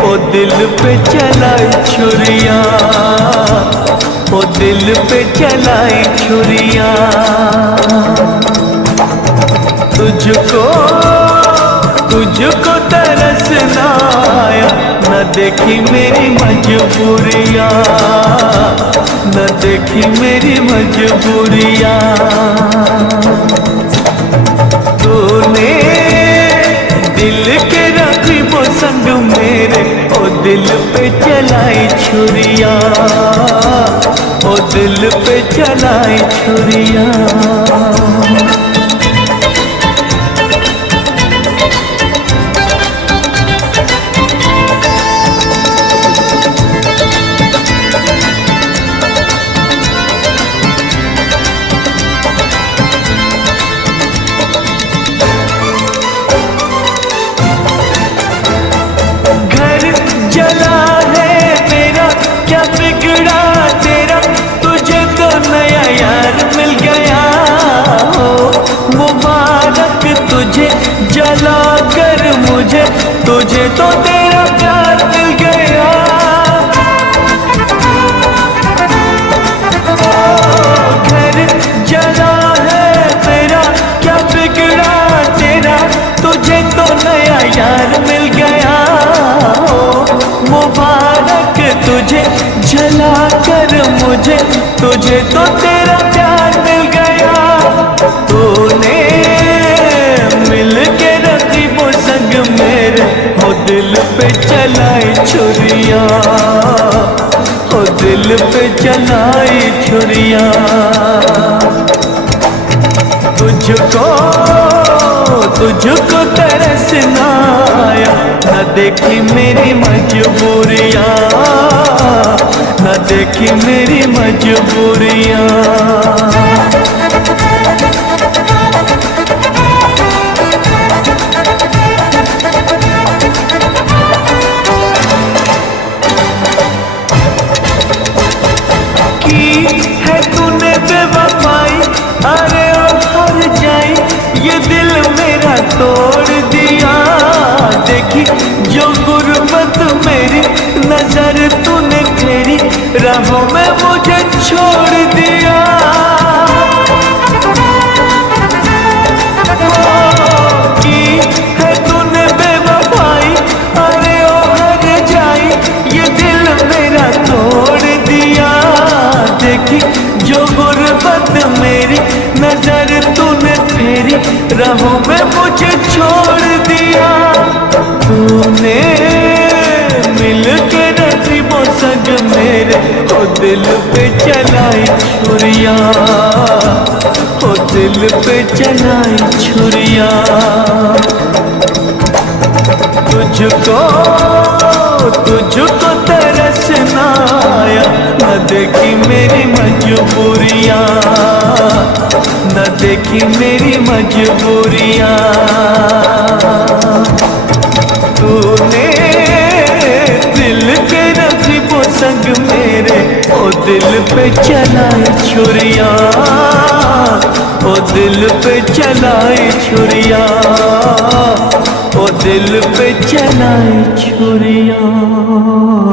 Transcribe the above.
ओ दिल पे चलाई छुरियां, ओ दिल पे चलाई छुरियां। तुझको तुझको तरस न आया, न देखी मेरी मजबूरियां, न देखी मेरी मजबूरियां। तूने दिल के रखी वो संग मेरे, ओ दिल पे चलाई छुरियां, ओ दिल पे चलाई छुरियां। जला है मेरा, क्या बिगड़ा तेरा, तुझे तो नया यार मिल गया हो। मुबारक तुझे जला कर मुझे, तुझे तो तेरा प्यार मिल गया। घर जला है मेरा, क्या बिगड़ा तेरा, तुझे तो नया यार मिल गया। मुबारक तुझे जला कर मुझे, तुझे तो तेरा प्यार मिल गया। तूने मिल के रखी वो संग मेरे, हो दिल पे चलाई छुरियां, हो दिल पे चलाई छुरियां। तुझको तुझको तरस न आया, न देखी मेरी मजबूरियां, न देखी मेरी मजबूरियां। की है तूने बेवफाई, अरे हर जाई, ये दिल मेरा तोड़ दिया। देखी जो गुर्बत मेरी, नजर तूने फेरी, राहों में मुझे छोड़ दिया। की है तूने बेवफाई, अरे ओ हर जाई, ये दिल मेरा तोड़ दिया। देखी जो गुर्बत मेरी, नजर तूने फेरी, राहों में मुझे छोड़ दिया। तूने मिल के रखी वो संग मेरे, ओ दिल पे चलाई छुरियां, ओ दिल पे चलाई छुरियां। तुझको तुझको तरस न आया, न देखी मेरी मजबूरियां, न देखी मेरी मजबूरियां। तूने दिल के रखी वो संग मेरे, ओ दिल पे चलाई छुरियां, ओ दिल पे चलाई छुरियां, ओ दिल पे चलाई छुरियां।